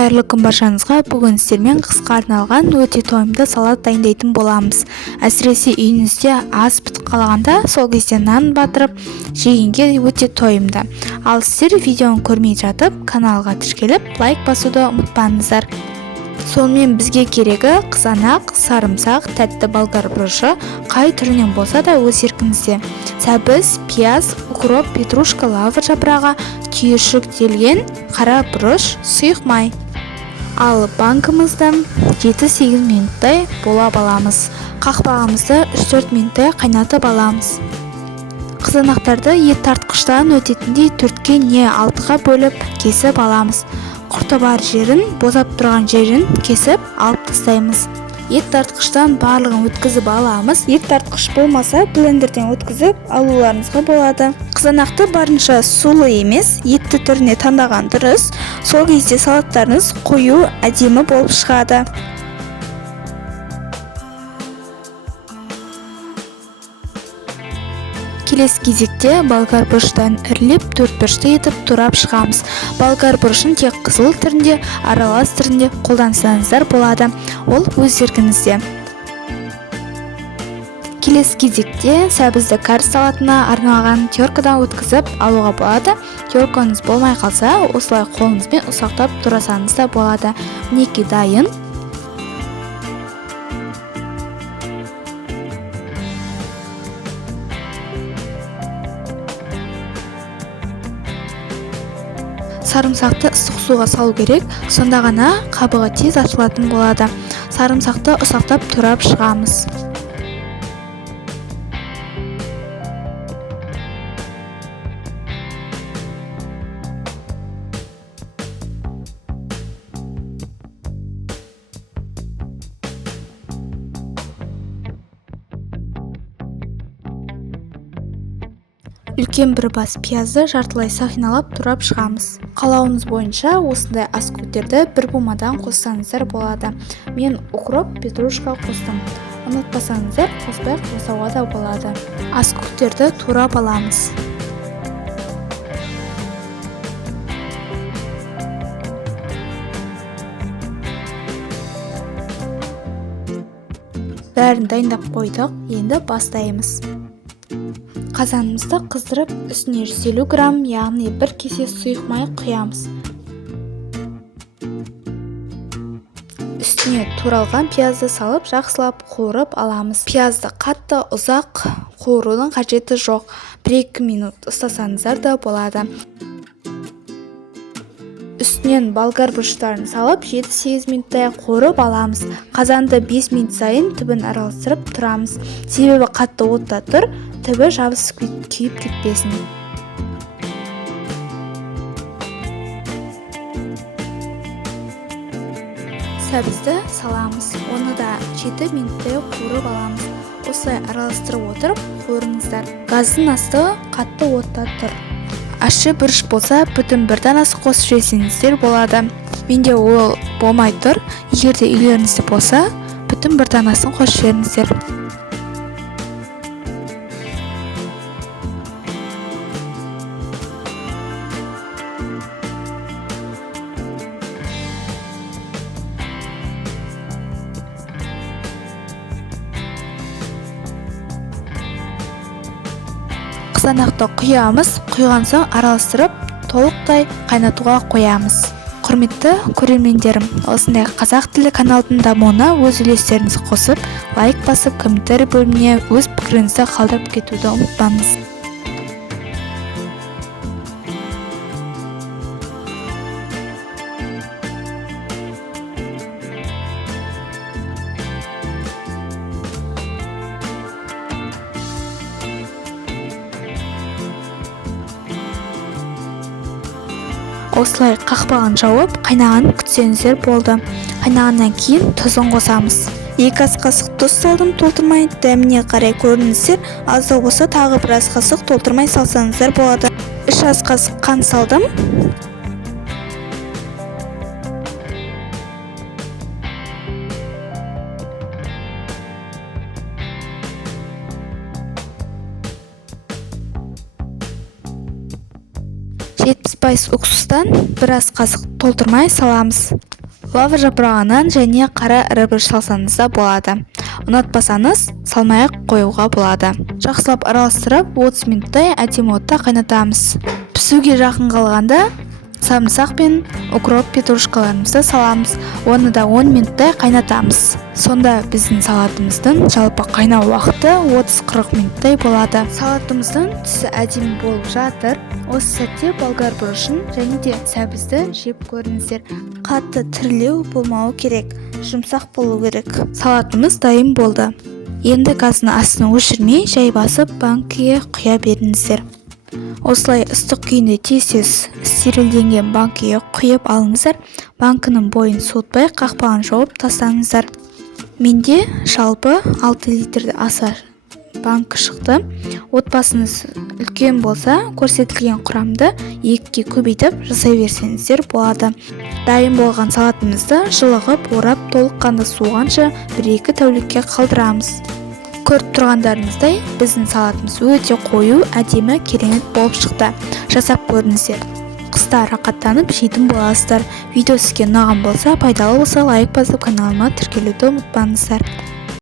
Қайырлы күн баршаңызға. Бүгін сіздермен қысқа арналған өте тойымды салат дайындайтын боламыз. Әсіресе үйіңізде ас бітіп қалғанда сол кезде нан батырып жегенге өте тойымды. Ал сіздер видеоны көрмей жатып, каналға тіркеліп, лайк басуды ұмытпаңыздар. Сонымен бізге керегі қызанақ, сарымсақ, тәтті болгар бұрышы, қай түрінен болса да өз еркіңізде. Сәбіз, пияз, укроп, петрушка, лавр жапырағы, түйіршіктелген қара бұрыш, сұйық май. Ал банкымызды 7-8 минуттай булап аламыз. Қақпағымызды 3-4 минуттай қайнатып аламыз. Қызанақтарды ет тартқыштан өтетіндей 4-ке не 6-ға бөліп кесіп аламыз. Құрты бар жерін, бозап тұрған жерін кесіп алып тастаймыз. Ет тартқыштан барлығын өткізіп аламыз. Ет тартқыш болмаса, блендерден өткізіп алуларыңызға болады. Қызанақты барынша сулы емес, етті түріне таңдаған дұрыс. Сол кезде салаттарыңыз қою, әдемі болып шығады. Келесі кезекте болгар бұрыштан ірілеп 4 бұрышты етіп турап шығамыз. Болгар бұрышын тек қызыл түрінде, аралас түрінде қолдансаңыздар болады. Ол өз еркіңізде. Келесі кезекте сәбізді кәріс салатына арналған теркадан өткізіп алуға болады. Теркаңыз болмай қалса, осылай қолыңызбен ұсақтап турасаңыз да болады. Мінекей дайын. Сарымсақты ыстық суға салу керек, сонда ғана қабығы тез ашылатын болады. Сарымсақты ұсақтап турап шығамыз. Үлкен бір бас пиязды жартылай сақиналап турап шығамыз. Қалауыңыз бойынша осындай ас көктерді бір бумадан қоссаңыздар болады. Мен укроп, петрушка қостым. Ұмытпасаңыздар, қоспай қосауға да болады. Ас көктерді турап аламыз. Бәрін дайындап қойдық, енді бастаймыз. Қазанымызды қыздырып, үстіне 150 грамм, яғни 1 кесе сұйық май құямыз. Үстіне туралған пиязды салып, жақсылап қуырып аламыз. Пиязды қатты ұзақ қуырудың қажеті жоқ. 1-2 минут ұстасаңыздар да болады. Үстінен болгар бұрыштарын салып, 7-8 минуттай қуырып аламыз. Қазанды 5 минут сайын түбін араластырып тұрамыз. Себебі қатты отта тұр, түбі жабысып күйіп кетпесін. Сәбізді саламыз. Оны да 7 минуттай қуырып аламыз. Осылай араластырып отырып қуырыңыздар. Газдың асты қатты отта тұр. Ащы бұрыш болса, бүтін бір данасы қосып жесеңіздер болады. Менде ол болмай тұр. Егерде үйлеріңізде болса, бүтін бір данасын қосып жеңіздер. Қызанақты құямыз, құйған соң араластырып, толықтай қайнатуға қоямыз. Құрметті көрермендерім, осындай қазақ тілі каналының дамуына өз үлестеріңізді қосып, лайк басып, комментарий бөліміне өз пікіріңізді қалдырып кетуді ұмытпаңыз. Осылай қақпағын жауып, қайнағанын күтсеңіздер болды. Қайнағаннан кейін тұзын қосамыз. 2 ас қасық тұз салдым, толтырмай, дәміне қарай көріңіздер. Аздау болса тағы 1 ас қасық толтырмай салсаңыздар болады. 3 ас қасық қант салдым. 70% уксустан бір ас қасық толтырмай саламыз. Лава жапырағынан және қара ірібір салсаңыз да болады. Ұнатпасаңыз салмай-ақ қоюға болады. Жақсылап араластырып 30 минуттай әдемі отта қайнатамыз. Пісуге жақын қалғанда самырсақ пен укроп петрушкаларымызды саламыз. Оны да 10 минуттай қайнатамыз. Сонда біздің салатымыздың жалпы қайнау уақыты 30-40 минуттай болады. Салатымыздың түсі әдемі болып жатыр. Осы сәтте болгар бұрышын және де сәбізді жеп көріңіздер. Қатты тірілеу болмауы керек, жұмсақ болу керек. Салатымыз дайын болды. Енді газдың астын өшірмей, жай басып банкіге құя беріңіздер. Осылай ыстық күйінде тез-тез стерилденген банкіге құйып алыңыздар. Банкінің бойын суытпай, қақпағын жауып тастаңыздар. Менде жалпы 6 литрді аса банкі шықты. Отбасыңыз үлкен болса, көрсетілген құрамды 2-ге көбейтіп жасай берсеңіздер болады. Дайын болған салатымызды жылығып, орап, толыққанды суығанша 1-2 тәулікке қалдырамыз. Көріп тұрғандарыңыздай, біздің салатымыз өте қою, әдемі, керемет болып шықты. Жасап көріңіздер. Қыста рақаттанып жейтін боласыздар. Видео сізге ұнаған болса, пайдалы болса, лайк басып, каналыма тіркелуді ұмытпаңыздар.